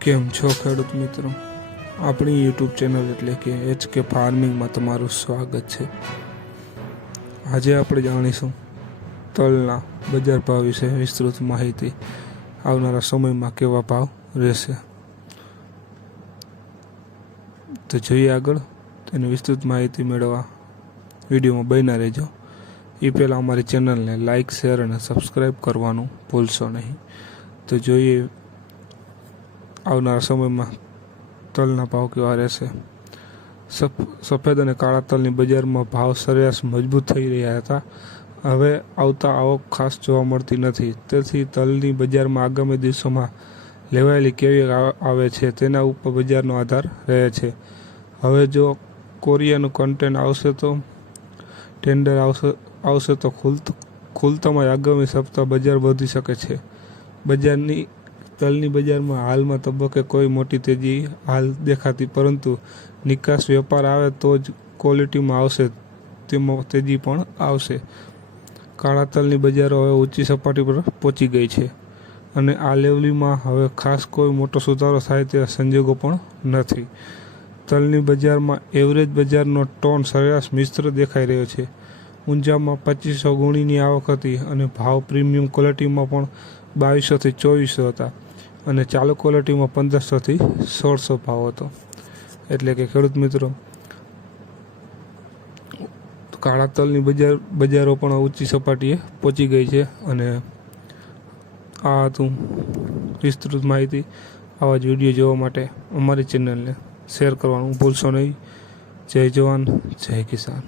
કેમ છો ખેડૂત મિત્રો? આપણી યુટ્યુબ ચેનલ એટલે કે HK ફાર્મિંગમાં તમારું સ્વાગત છે. આજે આપણે જાણીશું તલના બજાર ભાવ વિશે વિસ્તૃત માહિતી. આવનારા સમયમાં કેવા ભાવ રહેશે તો જોઈએ આગળ. તેની વિસ્તૃત માહિતી મેળવવા વિડીયોમાં બન્યા રહેજો. એ પહેલાં અમારી ચેનલને લાઇક, શેર અને સબસ્ક્રાઈબ કરવાનું ભૂલશો નહીં. તો જોઈએ આવનારા સમયમાં તલના ભાવ કેવા રહેશે. સફેદ અને કાળા તલની બજારમાં ભાવ સરેરાશ મજબૂત થઈ રહ્યા હતા. હવે આવતા આવક ખાસ જોવા મળતી નથી. તેથી તલની બજારમાં આગામી દિવસોમાં લેવાયેલી કેવી આવે છે તેના ઉપર બજારનો આધાર રહે છે. હવે જો કોરિયાનું કન્ટેન્ટ આવશે તો ટેન્ડર આવશે તો ખુલતામાં આગામી સપ્તાહ બજાર વધી શકે છે. તલની બજારમાં હાલમાં તબક્કે કોઈ મોટી તેજી હાલ દેખાતી, પરંતુ નિકાસ વેપાર આવે તો જ ક્વોલિટીમાં આવશે તેમાં તેજી પણ આવશે. કાળા તલની બજારો હવે ઊંચી સપાટી પર પહોંચી ગઈ છે અને આ લેવલમાં હવે ખાસ કોઈ મોટો સુધારો થાય તેવા સંજોગો પણ નથી. તલની બજારમાં એવરેજ બજારનો ટોન સરેરાશ મિશ્ર દેખાઈ રહ્યો છે. ઊંઝામાં 2500 ગુણીની આવક હતી અને ભાવ પ્રીમિયમ ક્વોલિટીમાં પણ 2200 થી 2400 હતા અને ચાલુ ક્વોલિટીમાં 1500 થી 1600 ભાવ હતો. એટલે કે ખેડૂત મિત્રો, કાળા તલની બજારો પણ ઊંચી સપાટીએ પહોંચી ગઈ છે. અને આ હતું વિસ્તૃત માહિતી. આવા જ વિડીયો જોવા માટે અમારી ચેનલને શેર કરવાનું ભૂલશો નહીં. જય જવાન, જય કિસાન.